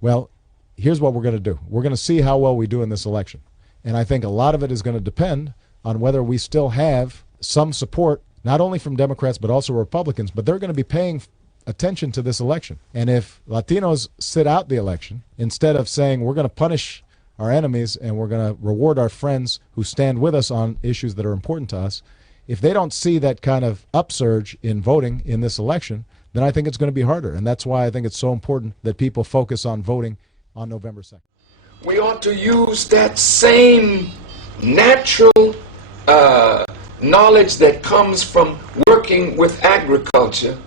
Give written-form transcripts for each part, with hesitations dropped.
Well, here's what we're going to do. We're going to see how well we do in this election. And I think a lot of it is going to depend on whether we still have some support, not only from Democrats, but also Republicans, but they're going to be paying attention to this election. And if Latinos sit out the election, instead of saying we're going to punish our enemies and we're going to reward our friends who stand with us on issues that are important to us, if they don't see that kind of upsurge in voting in this election, then I think it's going to be harder. And that's why I think it's so important that people focus on voting on November 2nd. We ought to use that same natural knowledge that comes from working with agriculture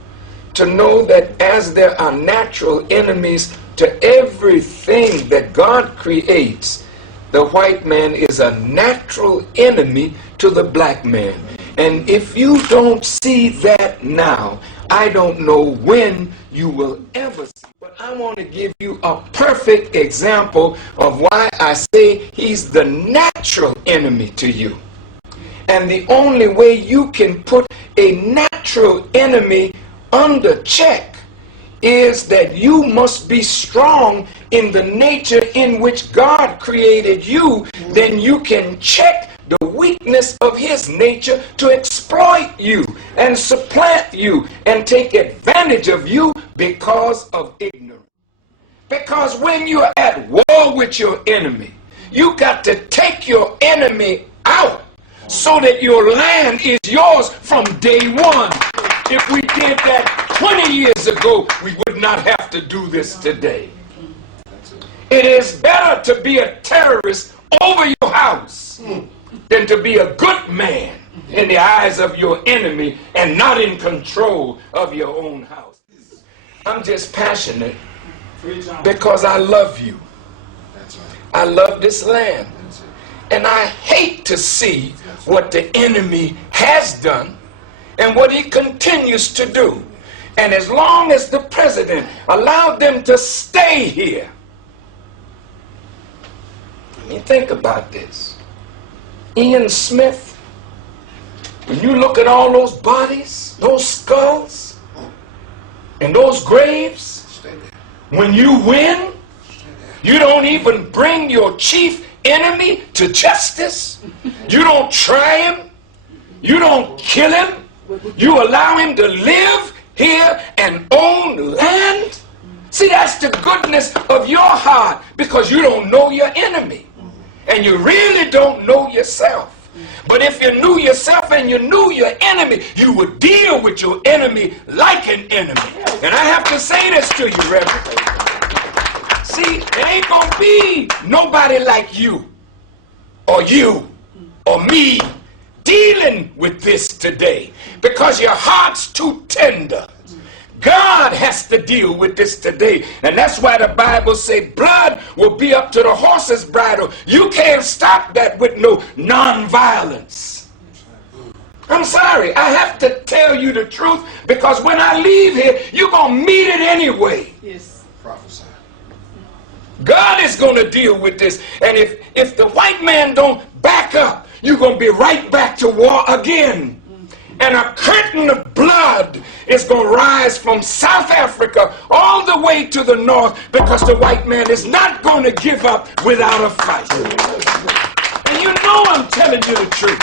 to know that as there are natural enemies to everything that God creates, the white man is a natural enemy to the black man. And if you don't see that now, I don't know when you will ever see. But I want to give you a perfect example of why I say he's the natural enemy to you. And the only way you can put a natural enemy under check is that you must be strong in the nature in which God created you. Then you can check the weakness of his nature to exploit you and supplant you and take advantage of you because of ignorance. Because when you're at war with your enemy, you got to take your enemy out so that your land is yours from day one. If we did that 20 years ago, we would not have to do this today. It is better to be a terrorist over your house than to be a good man in the eyes of your enemy and not in control of your own house. I'm just passionate because I love you. I love this land. And I hate to see what the enemy has done and what he continues to do. And as long as the president allowed them to stay here, I mean, think about this. Ian Smith, when you look at all those bodies, those skulls, and those graves, when you win, you don't even bring your chief enemy to justice. You don't try him. You don't kill him. You allow him to live here and own land. See, that's the goodness of your heart, because you don't know your enemy. And you really don't know yourself. But if you knew yourself and you knew your enemy, you would deal with your enemy like an enemy. And I have to say this to you, Reverend. See, it ain't gonna be nobody like you or me dealing with this today, because your heart's too tender. God has to deal with this today. And that's why the Bible says blood will be up to the horse's bridle. You can't stop that with no non-violence. I'm sorry, I have to tell you the truth, because when I leave here, you're going to meet it anyway. Yes. Prophesy. God is going to deal with this. And if the white man don't back up, you're going to be right back to war again. And a curtain of blood is going to rise from South Africa all the way to the north, because the white man is not going to give up without a fight. And you know I'm telling you the truth.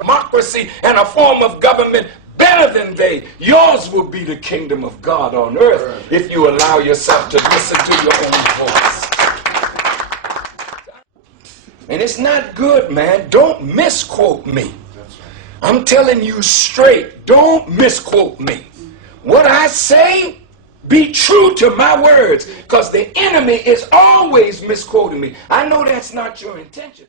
Democracy and a form of government better than they. Yours will be the kingdom of God on earth if you allow yourself to listen to your own voice. And it's not good, man. Don't misquote me. I'm telling you straight, don't misquote me. What I say, be true to my words, because the enemy is always misquoting me. I know that's not your intention.